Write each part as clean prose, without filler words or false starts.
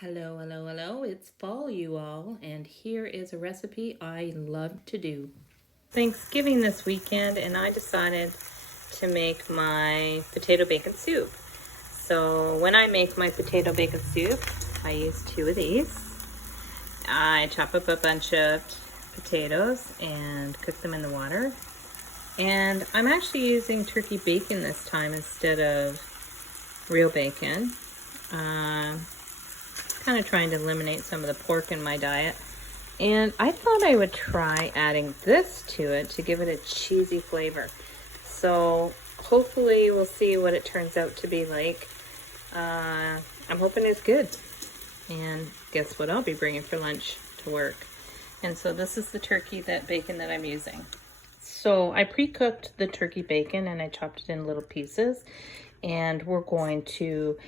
Hello, hello, hello. It's fall, you all, and here is a recipe I love to do. Thanksgiving this weekend, and I decided to make my potato bacon soup. So when I make my potato bacon soup, I use two of these. I chop up a bunch of potatoes and cook them in the water. And I'm actually using turkey bacon this time instead of real bacon. Kind of trying to eliminate some of the pork in my diet. And I thought I would try adding this to it to give it a cheesy flavor. So hopefully we'll see what it turns out to be like. I'm hoping it's good. And guess what I'll be bringing for lunch to work. And so this is the bacon that I'm using. So I pre-cooked the turkey bacon and I chopped it in little pieces. And we're going to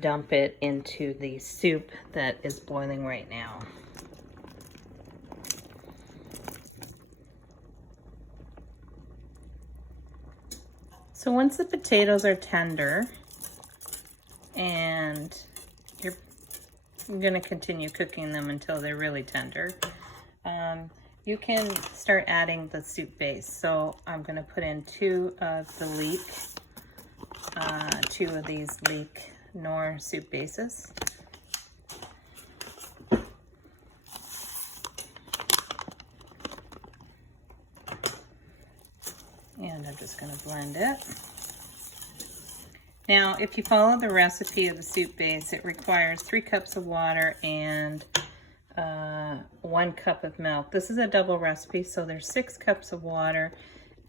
dump it into the soup that is boiling right now. So once the potatoes are tender, and you're going to continue cooking them until they're really tender, you can start adding the soup base. So I'm going to put in two of these Leak Knorr soup bases. And I'm just going to blend it. Now, if you follow the recipe of the soup base, it requires 3 cups of water and 1 cup of milk. This is a double recipe, so there's 6 cups of water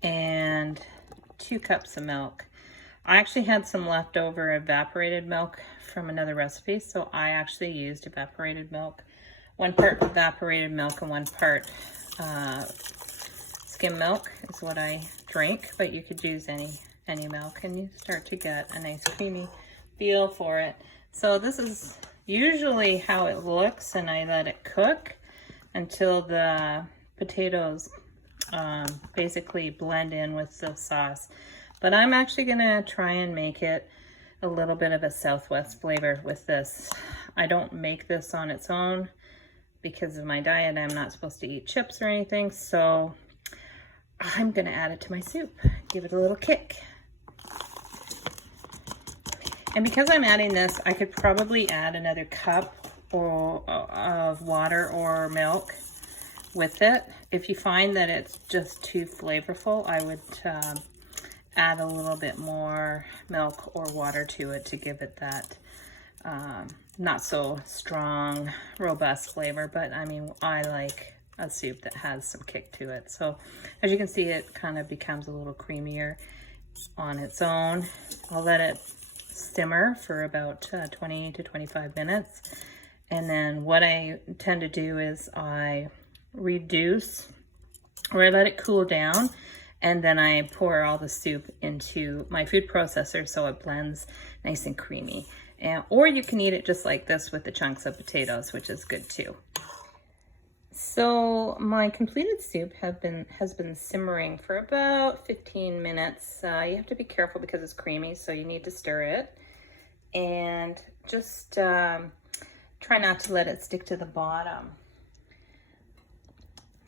and 2 cups of milk. I actually had some leftover evaporated milk from another recipe, so I actually used evaporated milk. 1 part evaporated milk and 1 part skim milk is what I drink, but you could use any milk and you start to get a nice creamy feel for it. So this is usually how it looks, and I let it cook until the potatoes basically blend in with the sauce. But I'm actually gonna try and make it a little bit of a Southwest flavor with this. I don't make this on its own because of my diet. I'm not supposed to eat chips or anything, so I'm gonna add it to my soup, give it a little kick. And because I'm adding this, I could probably add another cup of water or milk with it. If you find that it's just too flavorful, I would add a little bit more milk or water to it to give it that not so strong, robust flavor. But I mean, I like a soup that has some kick to it. So as you can see, it kind of becomes a little creamier on its own. I'll let it simmer for about 20 to 25 minutes. And then what I tend to do is I reduce, or I let it cool down, and then I pour all the soup into my food processor so it blends nice and creamy. Or you can eat it just like this with the chunks of potatoes, which is good too. So my completed soup has been simmering for about 15 minutes. You have to be careful because it's creamy, so you need to stir it. And just try not to let it stick to the bottom.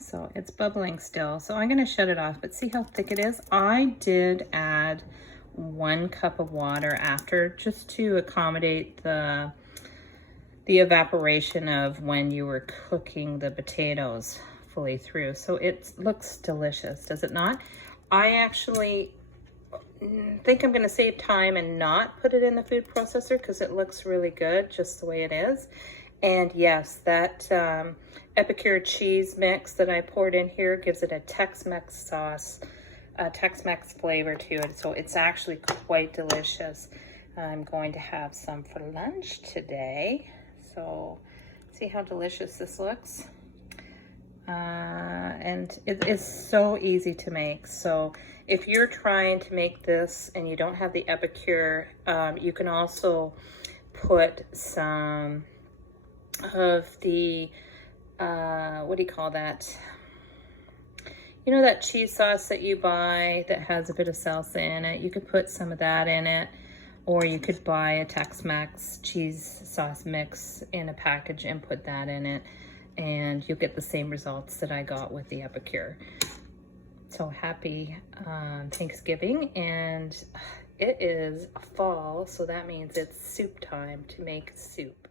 So it's bubbling still, so I'm going to shut it off, but see how thick it is? I did add 1 cup of water after, just to accommodate the evaporation of when you were cooking the potatoes fully through. So it looks delicious, does it not? I actually think I'm going to save time and not put it in the food processor because it looks really good just the way it is. And yes, that epicure cheese mix that I poured in here gives it a Tex-Mex sauce, a Tex-Mex flavor to it. So it's actually quite delicious. I'm going to have some for lunch today. So see how delicious this looks. And it is so easy to make. So if you're trying to make this and you don't have the epicure, you can also put some of the, what do you call that? You know that cheese sauce that you buy that has a bit of salsa in it? You could put some of that in it. Or you could buy a Tex-Mex cheese sauce mix in a package and put that in it, and you'll get the same results that I got with the Epicure. So happy Thanksgiving, and it is fall, so that means it's soup time to make soup.